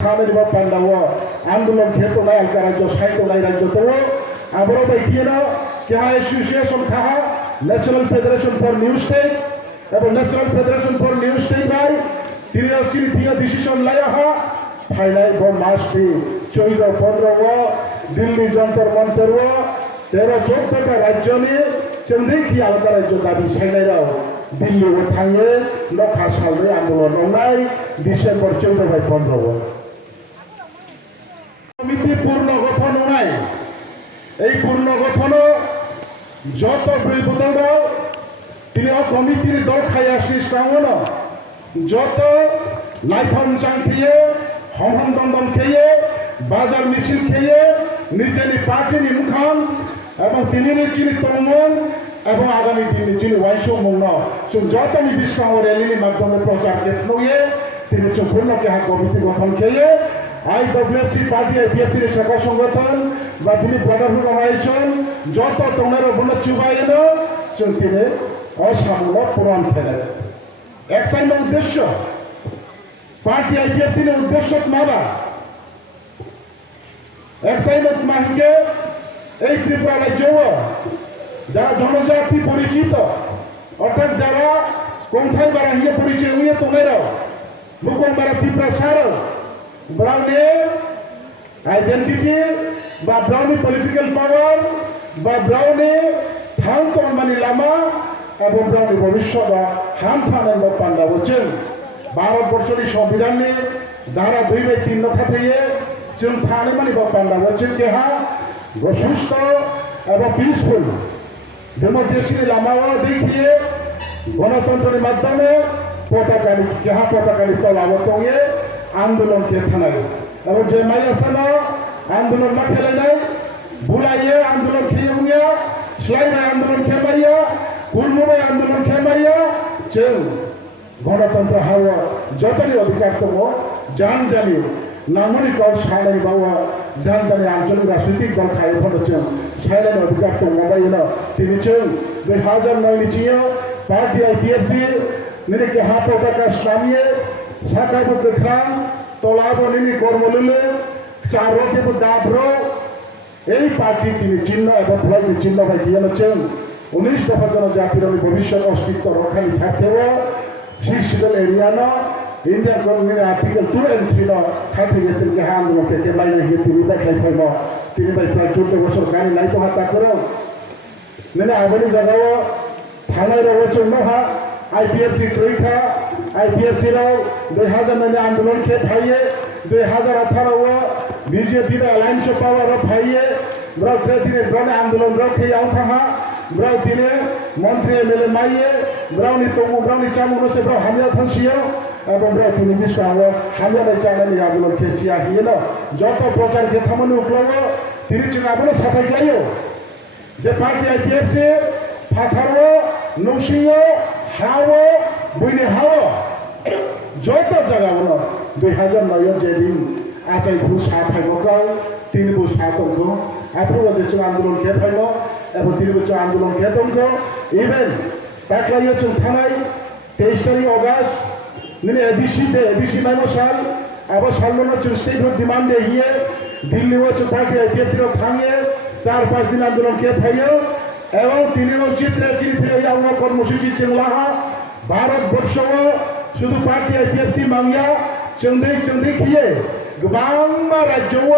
खामानि मावफान्दावो आन्दोलन खेतोनाय आलका राज्य सायख'नाय राज्य दङ आबोराव बायदियैनो केहा एसोसिएशन खाहा national federation for new state এবং national federation for new state by তিনিও সিরিথিয়া ডিসিশন লায়াহা ফাইনাই ব মাসটি 14 15 দিল্লি যন্তর মন্তর 13 14টা রাজ্য নিয়ে চন্দ্রিকি আলাদা রাজ্য দাবি সাইনাইরাও দিল্লি ও থাঙে লখা সালে আন্দোলন নয় ডিসেম্বর 14 বাই 15 কমিটি পূর্ণ গঠন নয় এই পূর্ণ গঠন যত বিলবুদরাও তিনি কমিটির দল খাই আসিস কামন যত লাইফন চাং খেয়ে হমহম দমদম খেয়ে বাজার মিছিল খেয়ে নিজের পার্টিনি মুখান এবং তিনি চিনি তমন এবং আগামী দিনে চিনি ওয়াইসো মন যতনি বিষ্কাম র্যালির মাধ্যমে প্রচার ক্ষেত্রে তিনি সম্পূর্ণ কেহা কমিটি গঠন খেয়ে IWFT পার্টি IPFT শাখা সংগঠন বা তিনি ব্রাদারহুড অর্গানাইজেশন যত তোমরা বলে চুবাইল তিনি অসামূলক পূরণ ফেলে একটাই উদ্দেশ্য পার্টি IPFT উদ্দেশ্য মাবা একটাই মাহিকে এই ত্রিপুরা রাজ্য যারা জনজাতি পরিচিত অর্থাৎ যারা কোনথায় বারা হিয়ে পরিচয় হইয়ে তোমরাও বুকন বারা ত্রিপুরা সার ব্রাউনে আইডেন্টিটি বা ব্রাউনি পলিটিক্যাল পাওয়ার বা ব্রাউনে থান তনমানি লামা এবং ব্রাউনি ভবিষ্যৎ হাম থানায় পান্ডা বলছেন ভারতবর্ষের সংবিধানে ধারা 2/3 লেখা থেকে जों थाने माने पान्डा बच्चन के हा सुस्थ एवं पिसफुल डेमोक्रेसी लामाओ देखिए गणतंत्र माध्यमे पताकानि जहाँ पताकानि तलावत ये आंदोलन के थाना एवं जे मायासाना आंदोलन मा खेलाय बुलाइए आंदोलन खेयिया स्लाइबाय आंदोलन खेमाइया कुलमुबाय आंदोलन खेमाइया जों गणतंत्र हावा जतनि अधिकार दङ जान जानि नामनि दल साइनाय बावा जान जानि आंचलिक राजनीतिक दल खायफोरजों साइनाय अधिकार दङबायनो दिनैजों 2009 निजियाव पार्टी IPFT निरिके हा पताका स्लामिये साकाबो गोख्रां तलाबो निनि गरमलुले चारोकेबो दाब्रो এই পার্টি তিনি চিহ্ন এবং ফ্ল্যাগের চিহ্ন বাই দিয়েছেন 19 দফা জনজাতির ভবিষ্যৎ অস্তিত্ব রক্ষার স্বার্থে সিস্টেল এরিয়ানো ইন্ডিয়ান গভর্নমেন্ট আর্টিকেল 2 and 3 খাইতে গেছেন যে আন্দোলনকে কে বাইরে গিয়ে তিনি বাই খাইফাইল তিনি বাই প্রায় 14 বছর গাড়ি নাই তো হাতা করে মানে আবনি জায়গাও থানায় রয়েছে নহা IPFT ত্রৈখা IPFT রাও 2009 আন্দোলন কে ভাইয়ে 2018 बीजेपी अलायंस पावर भाइये ब्राउ ट्रेडिने ब्राउन आंदोलन ब्राउ के आउथाहा ब्राउ दिने मंत्री एमएलए माइये ब्राउनी तमु ब्राउनी चामुनो से ब्राउ हामिया थांसियो एवं ब्राउ तिनि बिस्काव हामिया चानानि आंदोलन के सिया हियनो जत प्रचार के थामनि उक्लावो तिनि चिगाबनो साथायलायो जे पार्टी IPFT फाथारवो नौसियो हावो बुइने हावो जत जगावनो 2009 जे दिन आचाइ भूषा फाइगोगाव 3 बोसा दंगो आफुवा जे आंदोलन के फाइगो एबं 3 बोसा आंदोलन के दंगो इभेन बाक्लायो जों थानाय 23 अगस्त निने एबीसी माइनो साल आबो सालमनो जों स्टेट डिमांड दे हिए दिल्ली व पार्टी IPFT रो थांगे 4-5 दिन आंदोलन के फाइयो एवं तिनिनो चित्रे चित्रे यावनो कर्मसूची जोंलाहा भारतबर्ष शुधु पार्टी IPFT मांगिया चंदे खिए गोबां राज्य